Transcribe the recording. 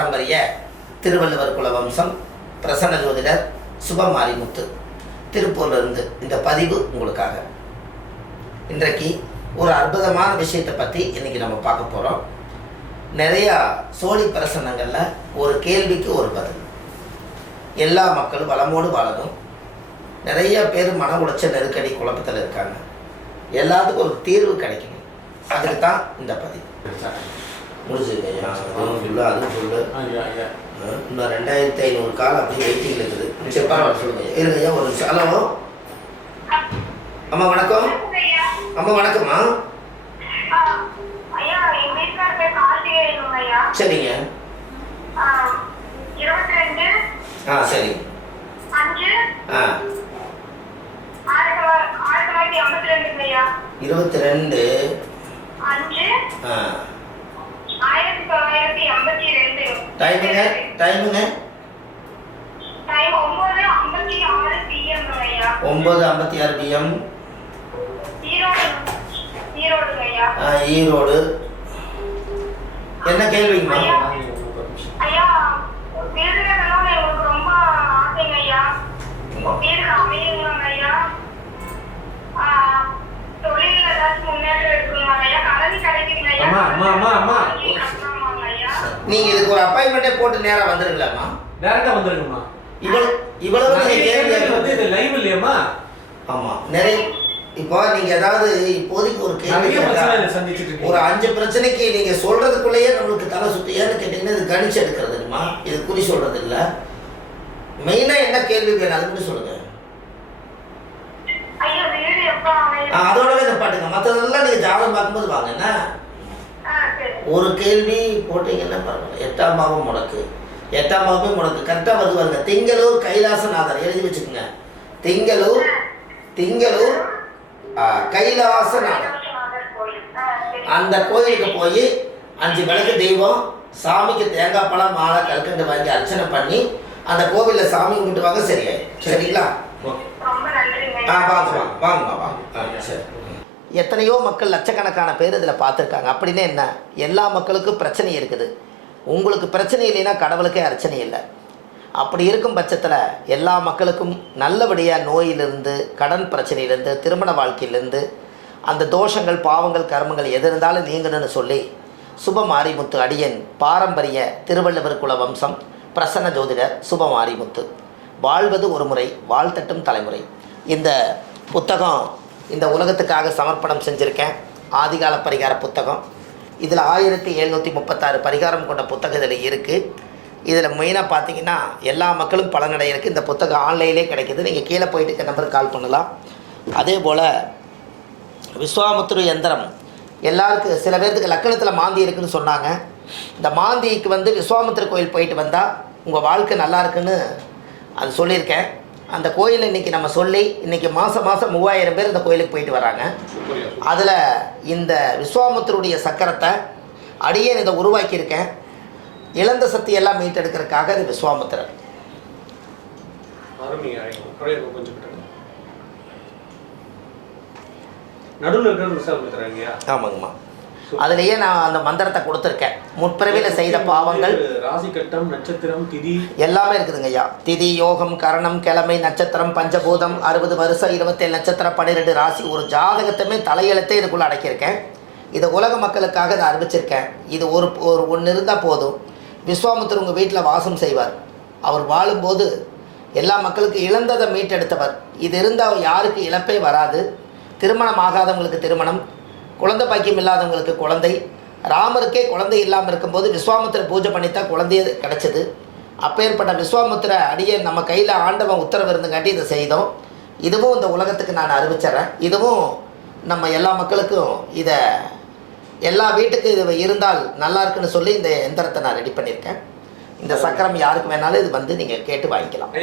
பாரம்பரிய திருவள்ளுவர் குல வம்சம் பிரசன்ன ஜோதிடர் சுபமாரிமுத்து திருப்பூர்லேருந்து இந்த பதிவு உங்களுக்காக. இன்றைக்கு ஒரு அற்புதமான விஷயத்தை பற்றி இன்றைக்கி நம்ம பார்க்க போகிறோம். நிறையா சோழி பிரசன்னங்களில் ஒரு கேள்விக்கு ஒரு பதில். எல்லா மக்களும் வளமோடு வாழணும். நிறைய பேர் மன உளைச்சல் நெருக்கடி குழப்பத்தில் இருக்காங்க. எல்லாத்துக்கும் ஒரு தீர்வு கிடைக்கணும். அதுக்கு தான் இந்த பதிவு. முடிஞ்சுருங்க. அதுவும் சொல்லு. இன்னும் 2500 கால் அப்படி வெயிட்டிங் இருக்குது. சரி பரவாயில்ல, சொல்லுங்க. இருங்கய்யா ஒரு நிமிஷம். ஹலோ அம்மா, வணக்கம். அம்மா வணக்கம்மா. சரிங்க. சரி. 22 டைமுங்க 9:56 PM. ஈரோடு. என்ன கேள்விங்கம்மா? நீங்க இதுக்கு ஒரு அப்பாயின்மெண்டே போட்டு நேரா வந்துருங்களாம்மா? டைரக்டா வந்துருங்கம்மா. இவ்வளவு நீங்க கேள்வி வந்து இது லைவ் இல்லையாம்மா? ஆமா. நிறைய இப்போ நீங்க ஏதாவது இப்போதைக்கு ஒரு கேள்வி ஒரு 5 பிரச்சனைக்கு நீங்க சொல்றதுக்குள்ளேயே நம்மளுக்கு தலை சுத்தி. ஏன்னு கேட்டீங்கன்னா இது கணிச்சு எடுக்கிறதுமா, இது குறி சொல்றது இல்ல. மெயினா என்ன கேள்வி வேணும் அது மட்டும் சொல்லுங்க. அதோடவே பாட்டுங்க. மற்றதெல்லாம் நீங்க ஜாதகம் பார்க்கும்போது வாங்க. என்ன ஒரு கேள்வி போட்டீங்கன்னா பரவாயில்ல. 8ஆம் பாவம் முடக்கு. 8ஆம் பாவமே முடக்கு கரெக்டாக வருவாங்க. திங்களூர் கைலாசநாதர் எழுதி வச்சுக்கோங்க. திங்களூர் கைலாசநாதர். அந்த கோயிலுக்கு போய் 5 விளக்கு தெய்வம் சாமிக்கு தேங்காய் பழம் மாலை கல்கண்டு வாங்கி அர்ச்சனை பண்ணி அந்த கோவிலில் சாமி கும்பிட்டு வாங்க. சரியாயிடும். சரிங்களா? வாங்க. சரி. எத்தனையோ மக்கள் லட்சக்கணக்கான பேர் இதில் பார்த்துருக்காங்க. அப்படின்னு என்ன, எல்லா மக்களுக்கும் பிரச்சனை இருக்குது. உங்களுக்கு பிரச்சனை இல்லைன்னா கடவுளுக்கே அர்ச்சனை இல்லை. அப்படி இருக்கும் பட்சத்தில் எல்லா மக்களுக்கும் நல்லபடியாக நோயிலிருந்து, கடன் பிரச்சனையிலேருந்து, திருமண வாழ்க்கையிலேருந்து, அந்த தோஷங்கள் பாவங்கள் கர்மங்கள் எது இருந்தாலும் நீங்கணும்னு சொல்லி சுபமாரிமுத்து அடியன் பாரம்பரிய திருவள்ளுவர் குல வம்சம் பிரசன்ன ஜோதிடர் சுபமாரிமுத்து. வாழ்வது ஒரு முறை, வாழ்த்தட்டும் தலைமுறை. இந்த புத்தகம் இந்த உலகத்துக்காக சமர்ப்பணம் செஞ்சுருக்கேன். ஆதிகால பரிகார புத்தகம். இதில் 1736 பரிகாரம் கொண்ட புத்தகம் இதில் இருக்குது. இதில் மெயினாக பார்த்தீங்கன்னா எல்லா மக்களும் பலனடையிருக்கு. இந்த புத்தகம் ஆன்லைன்லேயே கிடைக்கிது. நீங்கள் கீழே போயிட்டு நம்பருக்கு கால் பண்ணலாம். அதே போல் விஸ்வாமுத்திரு யந்திரம் எல்லாருக்கும் சில பேர்த்துக்கு லக்கணத்தில் மாந்தி இருக்குதுன்னு சொன்னாங்க. இந்த மாந்திக்கு விஸ்வாமுத்திர கோயில் போயிட்டு வந்தால் உங்கள் வாழ்க்கை நல்லா இருக்குன்னு அது சொல்லியிருக்கேன். அந்த கோயில் இன்றைக்கி நம்ம சொல்லி இன்றைக்கி மாதம் 3000 பேர் இந்த கோயிலுக்கு போயிட்டு வராங்க. அதில் இந்த விஸ்வாமுத்தருடைய சக்கரத்தை அடியேன் இதை உருவாக்கியிருக்கேன். இழந்த சக்தி எல்லாம் மீட்டெடுக்கிறதுக்காக இது விஸ்வாமுத்திரர். ஆமாங்கம்மா. அதுலேயே நான் அந்த மந்திரத்தை கொடுத்துருக்கேன். முற்பிறவியில் செய்த பாவங்கள், ராசி கட்டம், நட்சத்திரம், திதி எல்லாமே இருக்குதுங்க ஐயா. திதி, யோகம், கரணம், கிழமை, நட்சத்திரம், பஞ்சபூதம், 60 வருஷம், 27 நட்சத்திரம், 12 ராசி, ஒரு ஜாதகத்தையுமே தலையெழுத்தே இதுக்குள்ளே அடக்கியிருக்கேன். இதை உலக மக்களுக்காக இதை அறிவிச்சிருக்கேன். இது ஒன்று இருந்தால் போதும். விஸ்வாமுத்தர் உங்கள் வீட்டில் வாசம் செய்வார். அவர் வாழும்போது எல்லா மக்களுக்கும் இழந்ததை மீட்டெடுத்தவர். இது இருந்தால் யாருக்கு இழப்பே வராது. திருமணம் ஆகாதவங்களுக்கு திருமணம், குழந்தை பாக்கியம் இல்லாதவங்களுக்கு குழந்தை. ராமருக்கே குழந்தை இல்லாமல் இருக்கும்போது விஸ்வாமுத்திர பூஜை பண்ணித்தான் குழந்தைய கிடச்சிது. அப்பேற்பட்ட விஸ்வாமுத்திர அடியே நம்ம கையில் ஆண்டவன் உத்தரவு இருந்துங்காட்டி இதை செய்தோம். இதுவும் இந்த உலகத்துக்கு நான் அறிவிச்சிட்றேன். இதுவும் நம்ம எல்லா மக்களுக்கும் இதை எல்லா வீட்டுக்கு இது இருந்தால் நல்லா இருக்குன்னு சொல்லி இந்த எந்திரத்தை நான் ரெடி பண்ணியிருக்கேன். இந்த சக்கரம் யாருக்கு வேணாலும் இது நீங்கள் கேட்டு வாங்கிக்கலாம்.